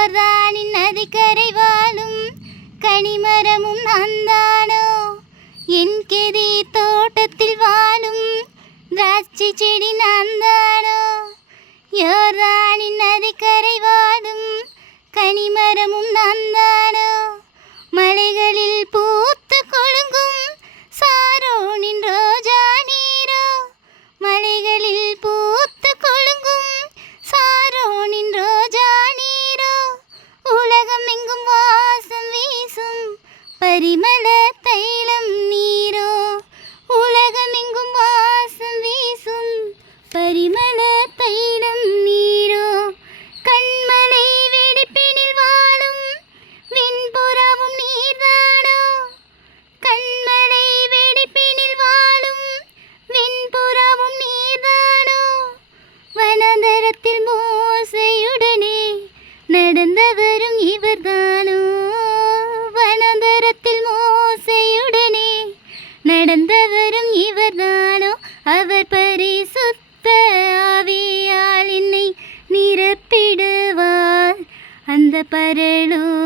யோர்தானின் நதிக்கரை வாழும் கனிமரமும் நான்தானோ? என் கெதி தோட்டத்தில் வாழும் திராட்சை செடி நான்தானோ? யோர்தானின் நதிக்கரை வாழும் கனிமரமும் நான்தானோ? மலைகளில் பூத்து கொழுங்கும் சாரோனின் ரோஜா நீரோ? மலைகளில் பூத்து கொழுங்கும் சாரோனின் ரோஜா நீரோ? உலகம் எங்கும் வாசம் வீசும் பரிமள தைலம் நீரோ? உலகம் எங்கும் வாசம் வீசும் பரிமள தைலம் நீரோ? கண்மலை வெடிப்பினில் வாழும் விண்புறாவும் நீர்தானோ? கண்மலை வெடிப்பினில் வாழும் விண்புறாவும் நீர்தானோ? வனாந்தரத்தில் மோசையுடனே நடந்தவரும் இவர்தானோ? வனாந்தரத்தில் மோசையுடனே நடந்தவரும் இவர்தானோ? அவர் பரிசுத்த ஆவியால் என்னை நிரப்பிடுவார். அந்த பரலோக